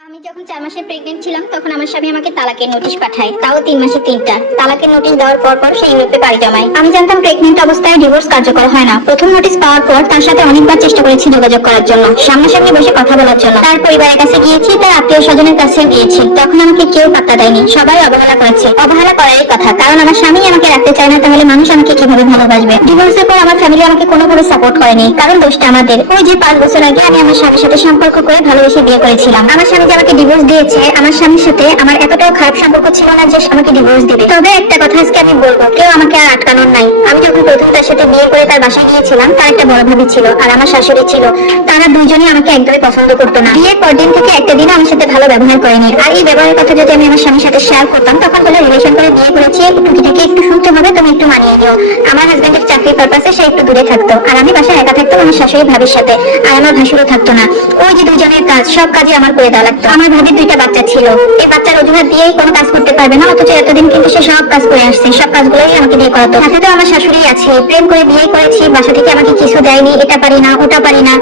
আমি যখন 4 মাসের প্রেগনেন্ট ছিলাম তখন আমার স্বামী আমাকে তালাকের নোটিশ পাঠায়, তাও 3 মাসে 3টা। তালাকের নোটিশ দেওয়ার পর সে ইউরোপে পাড়ি জমায়। আমি জানতাম প্রেগনেন্ট অবস্থায় ডিভোর্স কার্যকর হয় না। প্রথম নোটিশ পাওয়ার পর তার সাথে অনেকবার চেষ্টা করেছি যোগাযোগ করার জন্য, সামনাসামনি বসে কথা বলার জন্য। তার পরিবারের কাছে গিয়েছি, তার আত্মীয় স্বজনের কাছেও গিয়েছি। তখন আমাকে কেউ পাত্তা দেয়নি, সবাই অবহেলা করেছে। অবহেলা করারই কথা, কারণ আমার স্বামী আমাকে রাখতে চায় না, তাহলে মানুষ আমাকে কিভাবে ভালোবাসবে? ডিভোর্সের পর আমার ফ্যামিলি আমাকে কোনোভাবে সাপোর্ট করেনি, কারণ দোষটা আমাদের। ওই যে 5 বছর আগে আমি আমার স্বামীর সাথে সম্পর্ক করে ভালোবেসে বিয়ে করেছিলাম। আমার স্বামী যে আমাকে ডিভোর্স দিয়েছে, আমার স্বামীর সাথে আমার এতটাও খারাপ সম্পর্ক ছিল না যে আমাকে ডিভোর্স দিবে। তবে একটা কথা আজকে আমি বলবো, কেউ আমাকে আর আটকানোর নাই। আমি যখন প্রথম তার সাথে বিয়ে করে তার বাসায় গিয়েছিলাম, তার একটা বড় ভাবি ছিল আর আমার শাশুড়ি ছিল। তারা দুইজনই আমাকে একদমই পছন্দ করতো না। বিয়ের পর দিন থেকে একটা দিনও আমার সাথে ভালো ব্যবহার করেনি। আর এই ব্যবহারের কথা যদি আমি আমার স্বামীর সাথে শেয়ার করতাম, তখন বলে রিলেশন করে বিয়ে করেছি, টুকিটাকি একটু শুনতে হবে, তুমি একটু মানিয়ে নিও। আমার হাজবেন্ডের চাকরির পারপাসে সে একটু দূরে থাকতো, আর আমি বাসায় একা থাকতাম আমার শাশুড়ি ভাবির সাথে। আর আমার ভাসুরও থাকতো না। ওই যে দুজনের কাজ, সব কাজই আমার করে দেওয়া লাগতো। আমার ভাবির 2টা বাচ্চা ছিল, এই বাচ্চার অজুহাত দিয়েই কোনো কাজ করতে পারবে না, অথচ এতদিন কিন্তু সে সব কাজ করে আসছে, সব কাজগুলোই আমাকে দিয়ে করাতো। সাথে তো আমার শাশুড়ি আছে, প্রেম করে বিয়ে করেছি, বাসা থেকে আমাকে কিছু দেয়নি, এটা পারি না ওটা পারি না।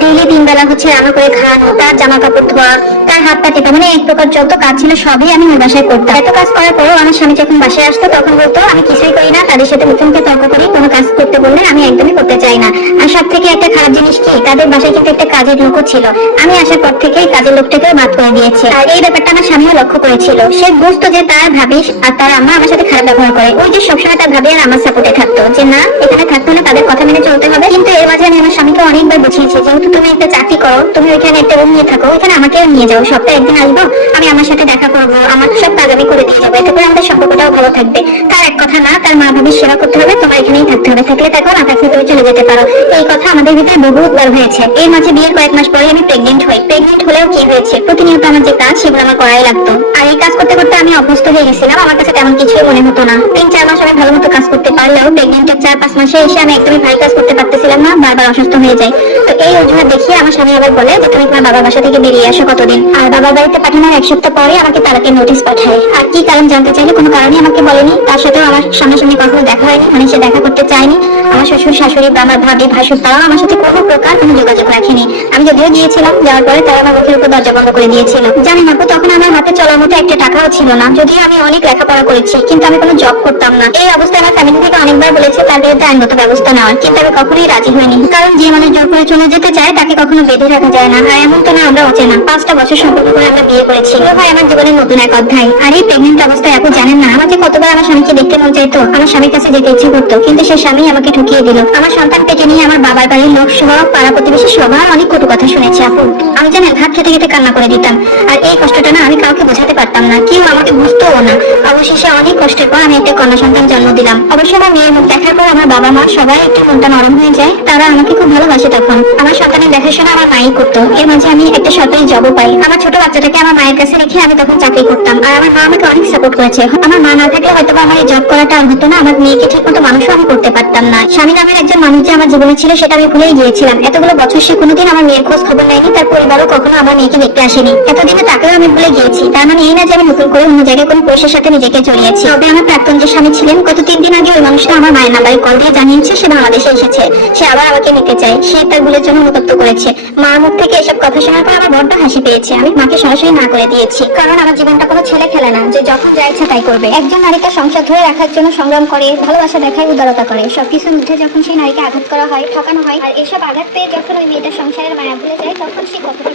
ডেইলি 3 বেলা হচ্ছে রান্না করে খাওয়ানো, তার জামা কাপড় ধোয়া, তার হাত পা টেপা, মানে এক প্রকার যত কাজ ছিল সবই আমি ওই বাসায় করতাম। এত কাজ করার পরেও আমার স্বামী যখন বাসায় আসতো তখন বলতো আমি কিছুই করি না, তাদের সাথে মুখে মুখে তর্ক করি, কোনো কাজ করতে বললে আমি একদমই করতে চাই না। আর সব থেকে একটা খারাপ জিনিস কি, তাদের বাসায় কিন্তু একটা কাজের লোকও ছিল। আমি আসার পর থেকেই কাজের লোকটাকেও বাদ করে দিয়েছে। আর এই ব্যাপারটা আমার স্বামীও লক্ষ্য করেছিল। সে বুঝতো যে তার ভাবি আর তার আম্মা আমার সাথে খারাপ ব্যবহার করে। ওই যে সবসময় তার ভাবি আর আমার সাপোর্টে থাকতো যে না, এখানে থাকতে হলে তাদের কথা মেনে চলতে হবে। কিন্তু এর মাঝে আমি আমার স্বামীকে অনেকবার বুঝিয়েছি, যেহেতু তুমি একটা চাকরি করো, তুমি ওইখানে একটা রুম নিয়ে থাকো, ওইখানে আমাকেও নিয়ে যাও, সপ্তাহে একদিন আসবো, আমি আমার সাথে দেখা করবো, আমার সব কাজ আমি করে দিয়ে যাবো, এতে করে আমাদের সম্পর্কটাও ভালো থাকবে। তার এক কথা না, তার মা ভাবির সেবা করতে হবে, তোমার এখানেই থাকতে হবে, থাকলে থাকো, না থাকলে তুমি চলে যেতে পারো। এই কথা আমাদের ভিতরে বহুবার হয়েছে। এর মাঝে বিয়ের কয়েক মাস পরে আমি প্রেগনেন্ট হই। প্রেগনেন্ট হলেও কি হয়েছে, প্রতিনিয়ত আমার যে কাজ সেগুলো আমার করাই লাগতো। আর এই কাজ করতে করতে আমি অভ্যস্ত হয়ে গেছিলাম, আমার কাছে তেমন কিছুই মনে হতো না। 3-4 মাস আমি ভালো মতো কাজ করতে পারলেও প্রেগনেন্টের 4-5 মাসে এসে আমি একদমই ভারী কাজ করতে পারতেছিলাম না, বারবার অসুস্থ হয়ে যাই। তো এই অজুহাত দেখিয়ে আমার স্বামী আবার বলে যে তুমি তোমার বাবার বাসা থেকে বেরিয়ে আসো কতদিন। আর বাবার বাড়িতে পাঠানোর 1 সপ্তাহ পরে আমাকে তালাকের নোটিশ পাঠায়। আর কি কারণ জানতে চাইলে কোনো কারণই আমাকে বলেনি। তার সাথেও আমার সামনাসামনি কখনো দেখা হয়নি, মানে সে দেখা করতে চায়নি। আমার শ্বশুর শাশুড়ি বা আমার ভাবি ভাসুর তারাও আমার সাথে কোনো প্রকার কোনো যোগাযোগ রাখেনি। আমি যদিও গিয়েছিলাম, যাওয়ার পরে তারা আমার মুখের উপর দরজা বন্ধ করে দিয়েছিল। জানি না, তখন আমার হাতে চলার মতো একটা টাকাও ছিল না। যদিও আমি অনেক লেখাপড়া করেছি, কিন্তু আমি কোনো জব করতাম না। এই অবস্থায় আমার ফ্যামিলি থেকে অনেকবার বলেছে তার বিরুদ্ধে আইনগত ব্যবস্থা নেওয়ার, কিন্তু আমি কখনোই রাজি হইনি। কারণ যে মানুষ জোর করে চলে যেতে চায় তাকে কখনো বেঁধে রাখা যায় না। আর এমন তো না আমরা অচেনা, 5টা বছর সম্পর্ক করে আমরা বিয়ে করেছি। ভাই আমার জীবনের নতুন এক অধ্যায়। আর এই প্রেগনেন্ট অবস্থায় আপনি জানেন না আমার যে কতবার আমার স্বামীকে দেখতে মন চাইতো, আমার স্বামীর কাছে যেতে ইচ্ছে করতো, কিন্তু সে স্বামী আমাকে ঠকিয়ে দিল। আমার সন্তান পেটে নিয়ে আমার বাবার বাড়ির লোক সহ পাড়া প্রতিবেশী সবার অনেক কটু কথা শুনেছি আপু। আমি জানেন ভাত খেতে খেতে কান্না করে দিতাম। আর এই কষ্টটা না আমি কাউকে বোঝাতে পারতাম না, কেউ আমাকে বুঝতোও না। অবশেষে অনেক কষ্টের পর আমি একটা কন্যা সন্তান জন্ম দিলাম। অবশ্য আমার মেয়ের মুখ দেখার পর আমার বাবা মা সবাই একটু মনটা নরম হয়ে যায়, তারা আমাকে খুব ভালোবাসে। তখন আমার সন্তানের দেখাশোনা আমার মাই করতো। এর মাঝে আমি একটা সরকারি জবও পাই। আমার ছোট বাচ্চাটাকে আমার মায়ের কাছে রেখে আমি তখন চাকরি করতাম। আর আমার মা আমাকে অনেক সাপোর্ট করেছে। আমার মা না থাকলে হয়তো আমার এই জব করাটা আর হতো না, আমার মেয়েকে ঠিক মতো মানুষও আমি করতে পারতাম না। স্বামী নামের একজন মানুষ যে আমার জীবনে ছিল সেটা আমি ভুলেই গিয়েছিলাম। এতগুলো বছর সে কোনোদিন আমার মেয়ের খোঁজ খবর নেয়নি, তার পরিবারও কখনো আমার মেয়েকে দেখতে আসেনি। এতদিনে তাকেও আমি ভুলে গিয়েছি। তার মানে এই না যে আমি নতুন করে অন্য জায়গায় কোনো পুরুষের সাথে নিজেকে জড়িয়েছি। তবে আমার প্রাক্তন যে স্বামী ছিলেন, গত 3 দিন আগে ওই মানুষটা আমার মায়ের নাম্বারে কল দিয়ে জানিয়েছে সে বাংলাদেশে এসেছে, সে আবার আমাকে নিতে চায়, সে তার ভুলের জন্য অনুতপ্ত করেছে। মার মুখ থেকে এসব কথা শোনার পর আমার বড্ড হাসি পেয়েছে। আমি মাকে সরাসরি না করে দিয়েছি, কারণ আমার জীবনটা কোনো ছেলে খেলে না যে যখন যা ইচ্ছা তাই করবে। একজন নারী তার সংসার ধরে রাখার জন্য সংগ্রাম করে, ভালোবাসা দেখায়, উদারতা করে। সবকিছুর মধ্যে যখন সেই নারীকে আঘাত করা হয়, ঠকানো হয়, আর এসব আঘাত পেয়ে যখন ওই মেয়েটার সংসারের মায়া ভুলে যায়, তখন সে কতটা